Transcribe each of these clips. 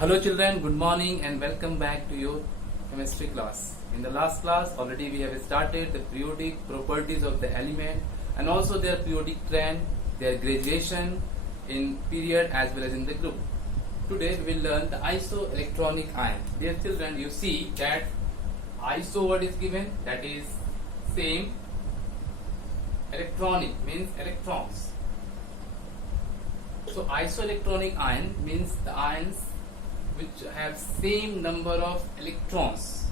Hello children, good morning and welcome back to your chemistry class. In the last class already we have started the periodic properties of the element and also their periodic trend, their graduation in period as well as in the group. Today we will learn the isoelectronic ion. Dear children, you see that iso word is given, that is same, electronic means electrons. So isoelectronic ion means the ions which have same number of electrons.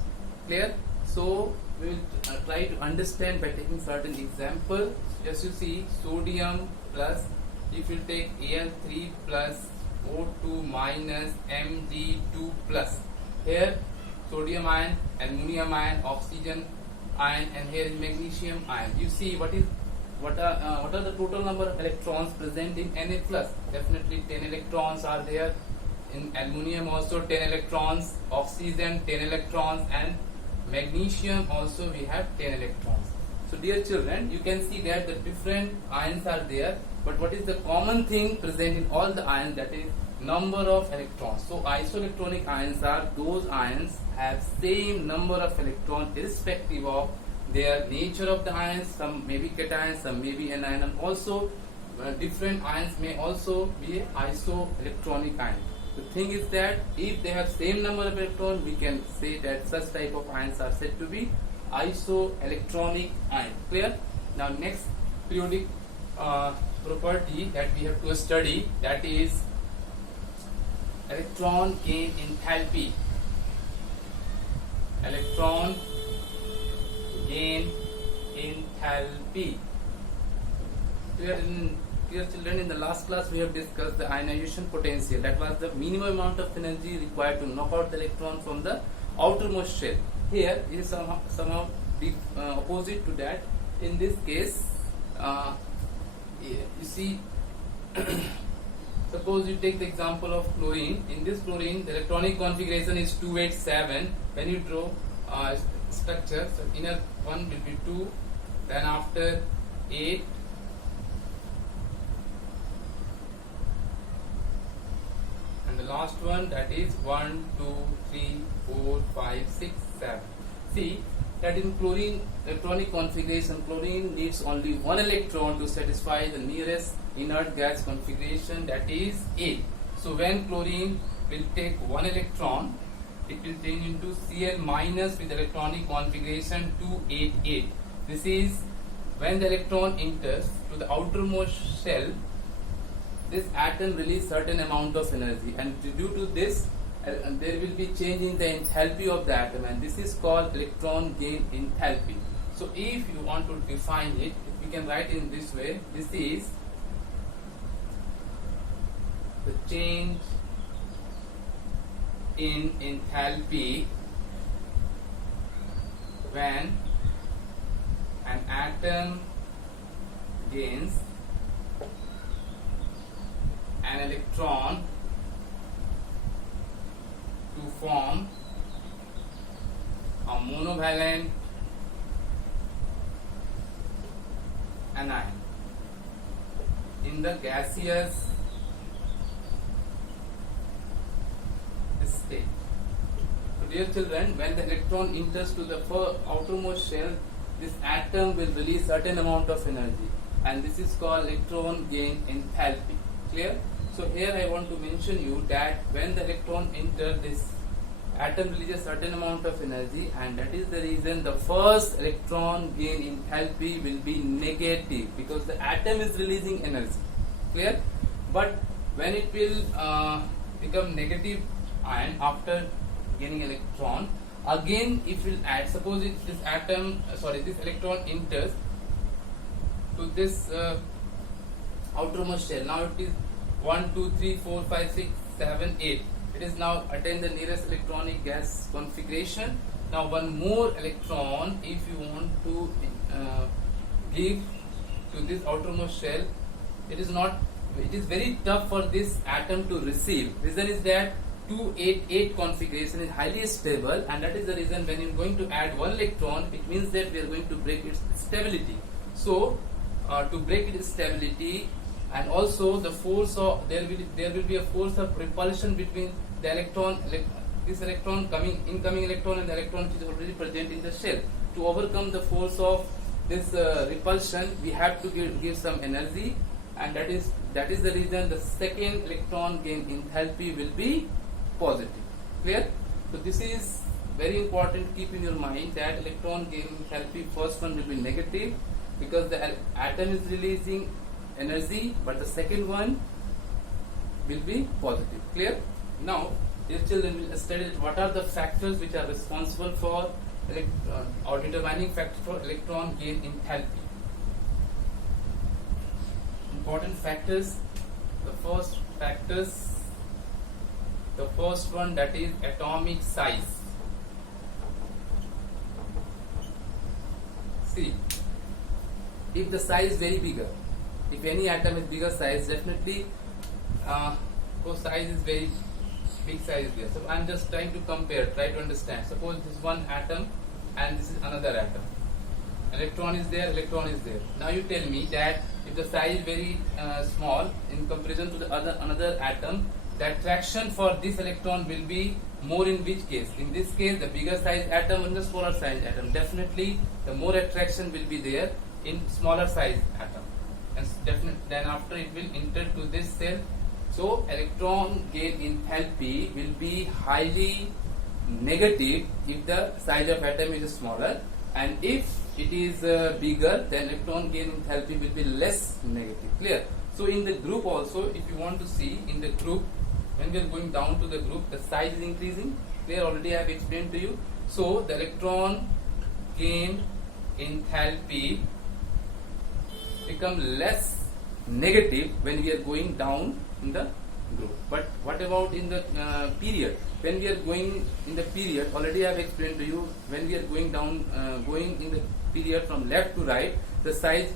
Clear? So we will try to understand by taking certain example. Just you see sodium plus, if you take Al3 plus O2 minus Mg2 plus. Here sodium ion, ammonium ion, oxygen ion, and here is magnesium ion. You see what are the total number of electrons present in Na plus? Definitely 10 electrons are there. In aluminum also 10 electrons, oxygen 10 electrons, and magnesium also we have 10 electrons. So dear children, you can see that the different ions are there, but what is the common thing present in all the ions? That is number of electrons. So isoelectronic ions are those ions have same number of electrons irrespective of their nature of the ions. Some may be cations, some may be anion, and also different ions may also be isoelectronic ion. The thing is that if they have same number of electrons, we can say that such type of ions are said to be isoelectronic ion. Clear? Now next periodic property that we have to study, that is electron gain enthalpy. Electron gain enthalpy. Dear children, in the last class we have discussed the ionization potential. That was the minimum amount of energy required to knock out the electron from the outermost shell. Here is somehow the opposite to that. In this case, you see, suppose you take the example of chlorine. In this chlorine, the electronic configuration is 287. When you draw structure, so inner one will be 2, then after 8, and the last one, that is 1, 2, 3, 4, 5, 6, 7. See that in chlorine electronic configuration, chlorine needs only one electron to satisfy the nearest inert gas configuration, that is 8. So when chlorine will take one electron, it will change into Cl minus with electronic configuration 288. This is when the electron enters to the outermost shell. This atom release certain amount of energy, and due to this there will be change in the enthalpy of the atom, and this is called electron gain enthalpy. So if you want to define it, we can write in this way. This is the change in enthalpy when an atom gains an electron to form a monovalent anion in the gaseous state. So dear children, when the electron enters to the outermost shell, this atom will release certain amount of energy, and this is called electron gain enthalpy. Clear? So here I want to mention you that when the electron enters, this atom releases certain amount of energy, and that is the reason the first electron gain enthalpy will be negative, because the atom is releasing energy. Clear? But when it will become negative ion after gaining electron, again it will add. Suppose this electron enters to this outermost shell. Now it is 1, 2, 3, 4, 5, 6, 7, 8. It is now attained the nearest electronic gas configuration. Now one more electron, if you want to give to this outermost shell, it is very tough for this atom to receive. Reason is that 288 configuration is highly stable, and that is the reason when you are going to add one electron, it means that we are going to break its stability. So to break its stability, and also the force of there will be a force of repulsion between the this electron incoming electron and the electron which is already present in the shell. To overcome the force of this repulsion, we have to give some energy, and that is the reason the second electron gain enthalpy will be positive. Clear? So this is very important. Keep in your mind that electron gain enthalpy, first one will be negative because the atom is releasing energy, but the second one will be positive. Clear? Now, dear children, will study what are the factors which are responsible for or determining factor for electron gain enthalpy. Important factors. The first one, that is atomic size. See, if the size is very bigger, if any atom is bigger size, definitely size is very big size is there. So I am just trying to compare, try to understand. Suppose this is one atom and this is another atom. Electron is there, electron is there. Now you tell me that if the size is very small in comparison to the another atom, the attraction for this electron will be more in which case? In this case, the bigger size atom and the smaller size atom. Definitely, the more attraction will be there in smaller size atom, and then after it will enter to this cell. So electron gain enthalpy will be highly negative if the size of atom is smaller, and if it is bigger, then electron gain enthalpy will be less negative. Clear? So in the group also, if you want to see in the group, when we are going down to the group, the size is increasing. Clear? Already I have explained to you. So the electron gain enthalpy become less negative when we are going down in the group. But what about in the period? When we are going in the period, already I have explained to you, when we are going down, going in the period from left to right, the size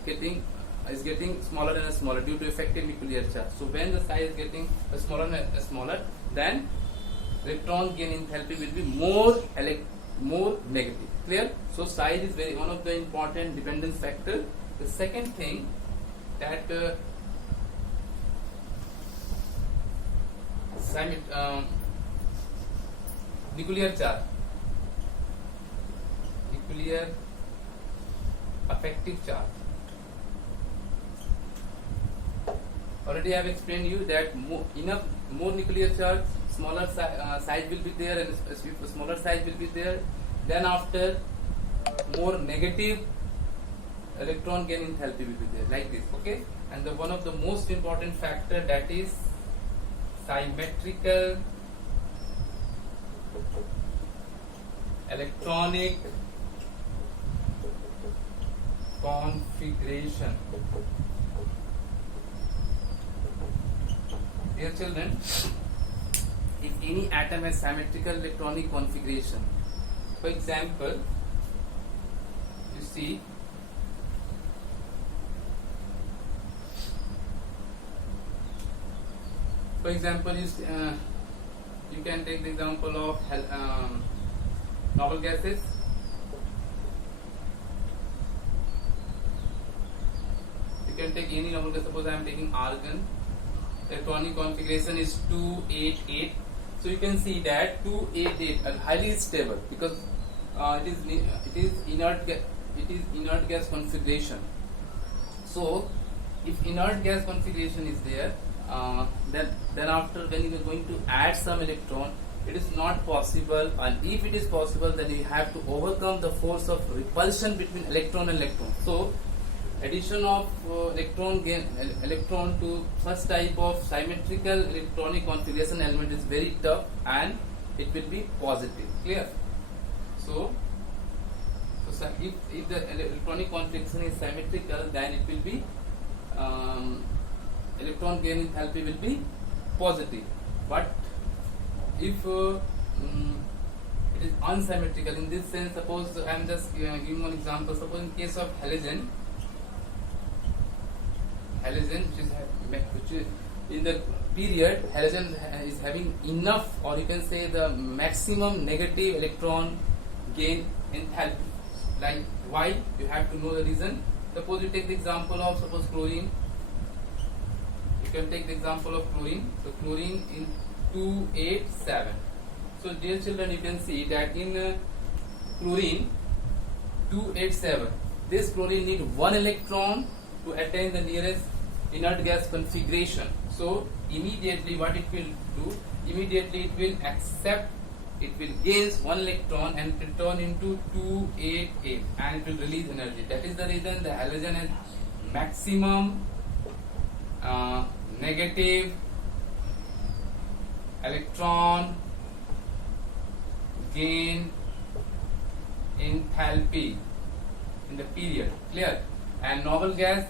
is getting smaller and smaller due to effective nuclear charge. So when the size is getting smaller and smaller, then electron gain enthalpy will be more negative. Clear? So size is one of the important dependence factor. The second thing that nuclear charge, nuclear effective charge. Already I have explained you that more nuclear charge, smaller size will be there, and smaller size will be there. Then after, more negative electron gain enthalpy will be there, like this. Okay, and the one of the most important factor, that is symmetrical electronic configuration. Dear children, if any atom has symmetrical electronic configuration, for example, you see, for example, you can take the example of noble gases. You can take any noble gas. Suppose I am taking argon. Electronic configuration is 288. So you can see that 288 are highly stable because it is inert gas configuration. So if inert gas configuration is there, then after, when you are going to add some electron, it is not possible, and if it is possible, then you have to overcome the force of repulsion between electron and electron. So addition of electron to such type of symmetrical electronic configuration element is very tough, and it will be positive. Clear? So if the electronic configuration is symmetrical, then it will be electron gain enthalpy will be positive. But if it is unsymmetrical, in this sense, suppose I am just giving one example. Suppose in case of halogen, which is in the period, halogen is having enough, or you can say the maximum negative electron gain enthalpy. Like why? You have to know the reason. Suppose you take the example of chlorine. You can take the example of chlorine. So chlorine 287. So dear children, you can see that in chlorine 287, this chlorine need one electron to attain the nearest inert gas configuration. So immediately what it will do, immediately it will accept, it will gain one electron and return into 288 and it will release energy. That is the reason the halogen has maximum negative electron gain enthalpy in the period. Clear? And noble gas,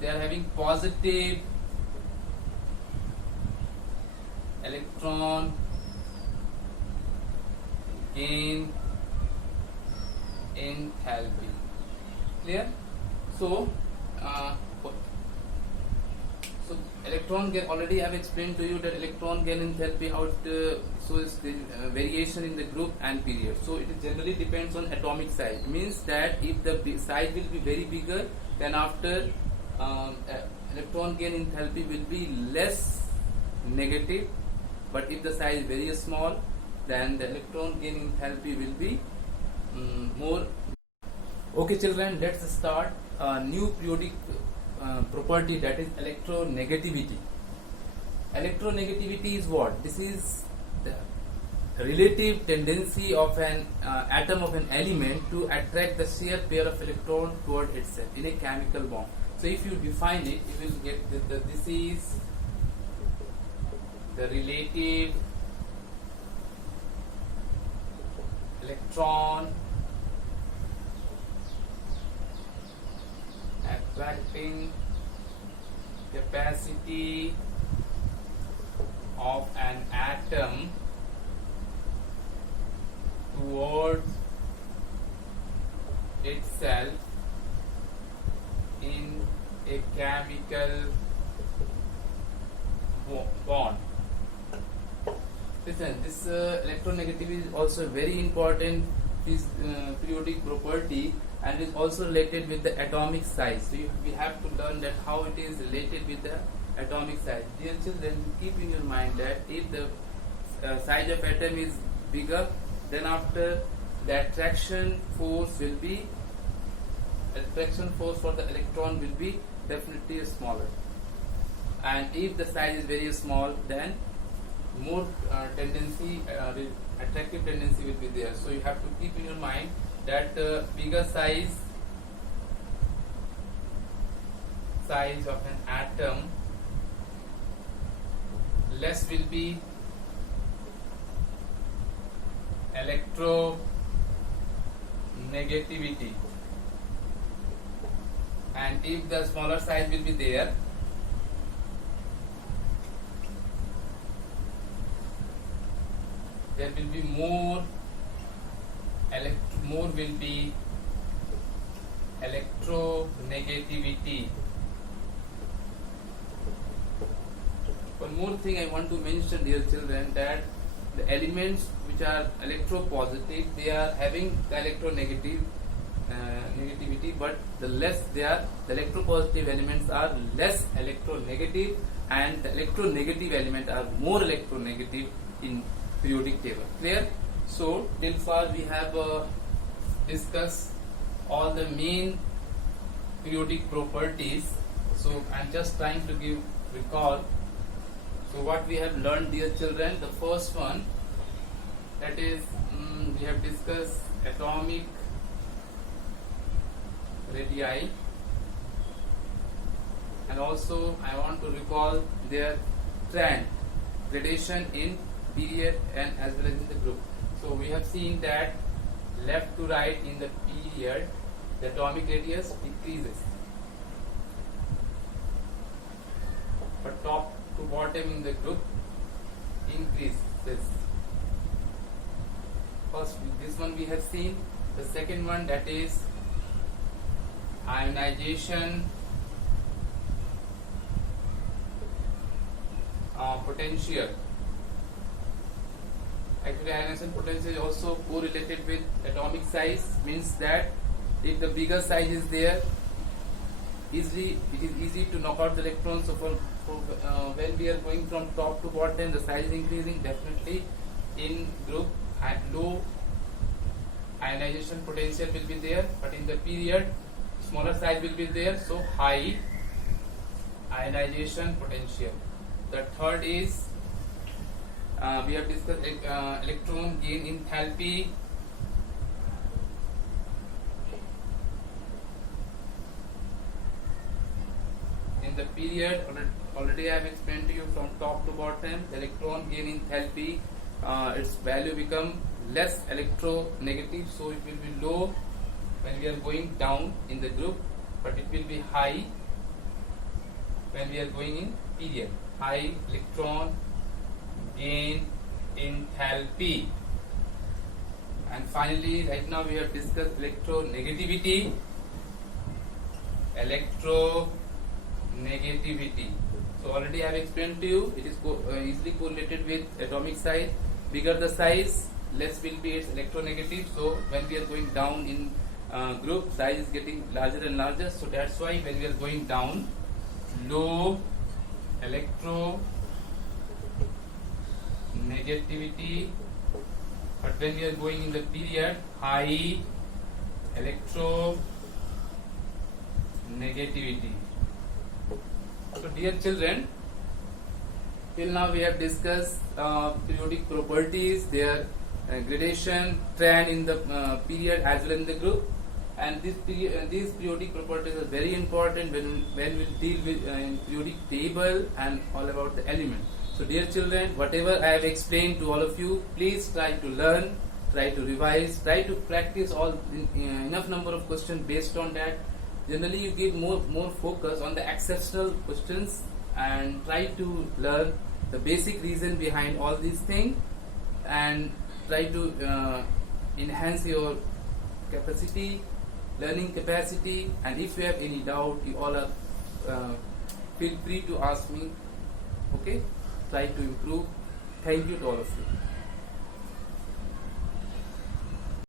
they are having positive electron gain enthalpy. Clear? So electron gain, already I have explained to you that electron gain enthalpy, how it shows the variation in the group and period. So it generally depends on atomic size. Means that if the size will be very bigger, then after electron gain enthalpy will be less negative. But if the size is very small, then the electron gain enthalpy will be more. Okay children, let's start a new periodic property, that is electronegativity. Electronegativity is what? This is the relative tendency of an atom of an element to attract the shared pair of electrons toward itself in a chemical bond. So if you define it, you will get that this is the relative electron attracting capacity of an atom towards itself in a chemical bond. Listen, this electronegativity is also very important periodic property, and is also related with the atomic size. So we have to learn that how it is related with the atomic size. Dear children, keep in your mind that if the size of atom is bigger, then after the attraction force for the electron will be definitely smaller. And if the size is very small, then more attractive tendency will be there. So you have to keep in your mind that bigger size of an atom, less will be electronegativity, and if the smaller size will be there, there will be more will be electronegativity. One more thing I want to mention, dear children, that the elements which are electropositive, they are having the electronegativity, but the less they are, the electropositive elements are less electronegative, and the electronegative elements are more electronegative in periodic table. Clear? So till far we have discussed all the main periodic properties. So I'm just trying to recall. So what we have learned, dear children, the first one, that is we have discussed atomic radii, and also I want to recall their trend, gradation in period and as well as in the group. So we have seen that left to right in the period, the atomic radius decreases, but top to bottom in the group increases. First, this one we have seen. The second one, that is ionization potential. Actually, ionization potential is also correlated with atomic size. Means that if the bigger size is there, it is easy to knock out the electrons. So So when we are going from top to bottom, the size is increasing. Definitely in group low ionization potential will be there, but in the period smaller size will be there, so high ionization potential. The third is we have discussed electron gain enthalpy. In the period already I have explained to you from top to bottom, the electron gain enthalpy, its value become less electronegative, so it will be low when we are going down in the group, but it will be high when we are going in period. High electron gain enthalpy. And finally, right now we have discussed electronegativity. Electronegativity. So already I have explained to you, it is easily correlated with atomic size. Bigger the size, less will be its electronegative. So when we are going down in group, size is getting larger and larger. So that's why when we are going down, low electronegativity, but when we are going in the period, high electronegativity. So dear children, till now we have discussed periodic properties, their gradation, trend in the period as well in the group, and these periodic properties are very important when we deal with periodic table and all about the element. So dear children, whatever I have explained to all of you, please try to learn, try to revise, try to practice all enough number of questions based on that. Generally you give more focus on the exceptional questions and try to learn the basic reason behind all these things, and try to enhance your capacity, learning capacity. And if you have any doubt, you all are feel free to ask me. Okay, try to improve. Thank you to all of you.